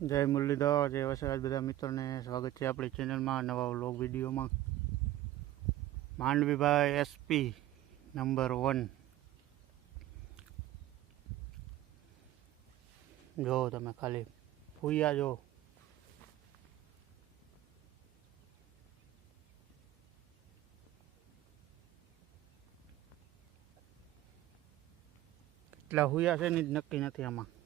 જય મુરલીધર, જય વસરાજ બધા મિત્રોને સ્વાગત છે આપણી ચેનલમાં નવા વ્લોગ વિડીયોમાં. માંડવીભાઈ એસપી નંબર વન. જો તમે ખાલી ફૂયા જો. કેટલા હુયા છે ને નક્કી નથી આમાં.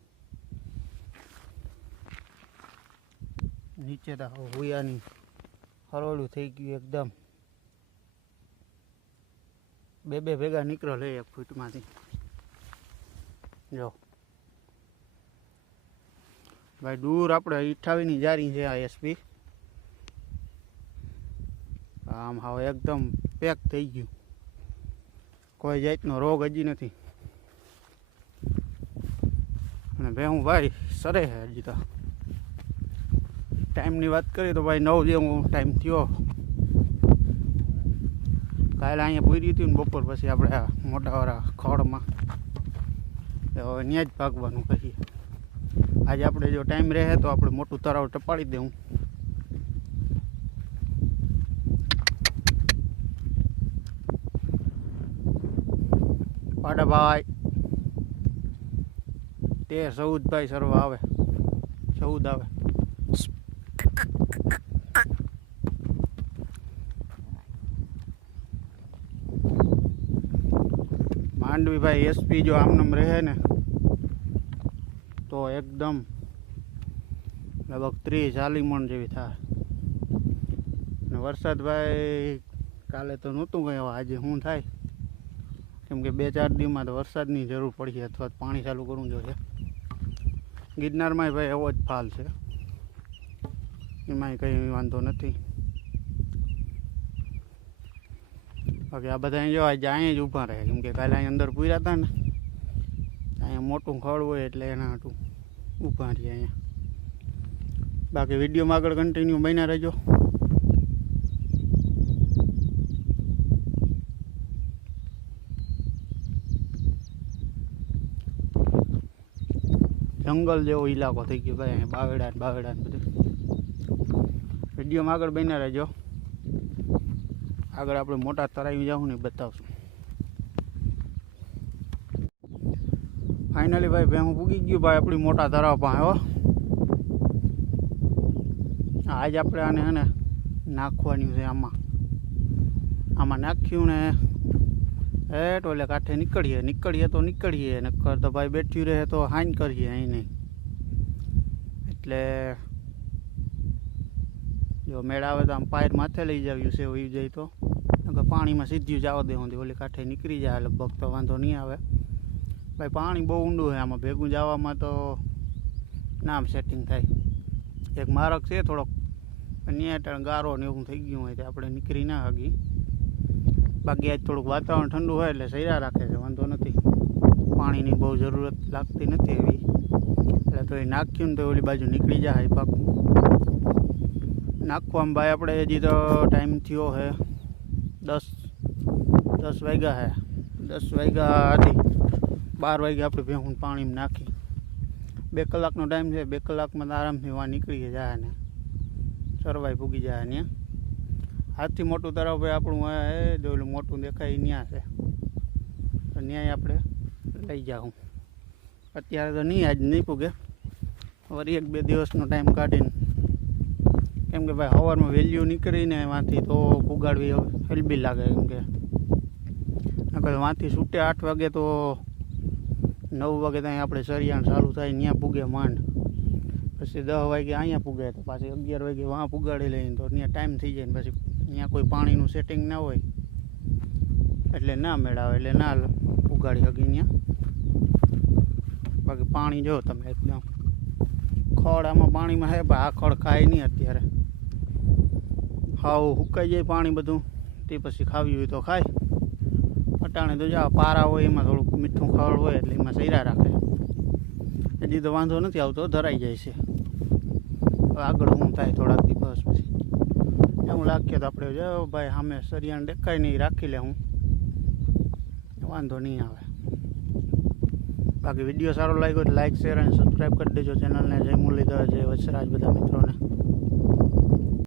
નીચે તો હુયાની હરોળું થઈ ગયું એકદમ. બે બે ભેગા નીકળો લે એક ફૂટમાંથી. જો. ભાઈ દૂર આપણે અઠાવીની જારી છે આ એસપી આમ હાવ એકદમ પેક થઈ ગયું. કોઈ જાતનો રોગ હજી નથી. અને ભેહું ભાઈ સરે હે હજી તો. ટાઈમની વાત કરીએ તો ભાઈ નવ જેવો ટાઈમ થયો. કાલે અહીંયા પૂરી હતી ને બપોર પછી આપણે મોટાવાળા ખોળમાં. તો હવે ત્યાં જ ભાગવાનું કહીએ. આજે આપણે જો ટાઈમ રહે તો આપણે મોટું તળાવ ટપાડી દેવું. પાડાભાઈ તેર ચૌદ ભાઈ સર્વ આવે. ચૌદ આવે. માંડવી ભાઈ એસપી જો આમનામ રહે ને, તો એકદમ લગભગ ત્રીસ ચાલીસ મણ જેવી થાય. ને વરસાદ ભાઈ કાલે તો નહોતું કંઈ આજે શું થાય? કેમ કે બે ચાર દિવસમાં તો વરસાદની જરૂર પડી અથવા પાણી ચાલુ કરવું જોઈએ. ગિરનારમાં ભાઈ એવો જ ફાલ છે. એમાંય કંઈ વાંધો નથી. બાકી આ બધા જો આજે અહીંયા જ ઊભા રહે. કેમ કે કાલે અહીંયા અંદર પૂર્યા હતા ને, અહીંયા મોટું ખડ હોય એટલે એના હાટું ઊભા રહીએ અહીંયા. બાકી વિડીયોમાં આગળ કન્ટિન્યુ બન્યા રહેજો. જંગલ જેવો ઇલાકો થઈ ગયો ભાઈ, અહીંયા બાવેડા ને બાવેડા ને બધું. વિડીયોમાં આગળ બન્યા રહેજો. આગળ આપણે મોટા તરાવી જાઉં ને બતાવશું. ફાઇનલી ભાઈ ભેહું પૂગી ગયું ભાઈ આપણી મોટા તરાવ પાસે, હો. આજ આપણે આને હે ને નાખવાની છે આમાં. આમાં નાખ્યું ને હેઠ ઓલે કાંઠે નીકળીએ નીકળીએ તો નીકળીએ નક્કર તો ભાઈ બેઠ્યું રહે તો હાઈન કરીએ અહીં નહીં. એટલે જો મેળ આવે તો આમ પાયર માથે લઈ જાવ્યું છે વયું જાય તો. પાણીમાં સીધું જ દેવું દે ઓલી કાંઠે નીકળી જાય લગભગ તો વાંધો નહીં આવે. ભાઈ, પાણી બહુ ઊંડું છે આમાં. ભેગું જવામાં તો નામ સેટિંગ થાય. એક મારક છે થોડોક. ત્યાં ટાણ ગારો ને એવું થઈ ગયું હોય તો આપણે નીકળી ના હગી બાકી આજ થોડુંક વાતાવરણ ઠંડુ હોય એટલે સૈરા રાખે છે. વાંધો નથી. પાણીની બહુ જરૂરત લાગતી નથી એવી. એટલે તો એ નાખ્યું ને તો ઓલી બાજુ નીકળી જાય પાક. નાખવામાં ભાઈ, આપણે હજી તો ટાઈમ થયો છે દસ દસ વાગ્યા હે. દસ વાગ્યા હતી બાર વાગ્યા આપણે ભેહું પાણીમાં નાખી. બે કલાકનો ટાઈમ છે, બે કલાકમાં આરામથી વાં નીકળી જાય ને. સરવાઈ ભૂગી જાય ત્યાં હાથથી મોટું તરફ ભાઈ, આપણું એ જો મોટું દેખાય ત્યાં છે. તો ન્યાય આપણે લઈ જાઉં. અત્યારે તો નહીં, આજ નહીં પૂગે વળી એક બે દિવસનો ટાઈમ કાઢીને. કેમ કે ભાઈ સવારમાં વેલ્યુ નીકળીને વાંથી તો પુગાડવી હેલબી લાગે કેમ કે. નકર વાંથી છૂટે આઠ વાગે તો નવ વાગે ત્યાં આપણે સરિયાણ ચાલુ થાય ત્યાં પૂગે માંડ. પછી દસ વાગે અહીંયા પૂગે તો પાછી અગિયાર વાગે વાં પુગાડી લઈને તો ત્યાં ટાઈમ થઈ જાય ને પછી ત્યાં કોઈ પાણીનું સેટિંગ ના હોય. એટલે ના મેળાવે, એટલે ના પુગાડી શકી ત્યાં. બાકી પાણી જો તમે એકદમ. ખડ આમાં પાણીમાં હે ભાઈ આ ખડ ખાય નહીં અત્યારે. હાવ સુકાઈ જાય પાણી બધું, તે પછી ખાવી હોય તો ખાય. અટાણે તો જાઓ, પારા હોય, એમાં થોડુંક મીઠું ખાવડ હોય એટલે એમાં સૈરા રાખે. હજી તો વાંધો નથી આવતો, ધરાઈ જાય છે. આગળ હું થાય થોડાક દિવસ પછી. એવું લાગ્યો તો આપણે જો, ભાઈ સામે સરિયાને દેખાય નહીં, રાખી લે હું. વાંધો નહીં આવે. બાકી વીડિયો સારો લાગ્યો લાઇક શેર અને સબસ્ક્રાઈબ કરી દેજો ચેનલને જય મુરલીધર, જય વત્સરાજ બધા મિત્રોને.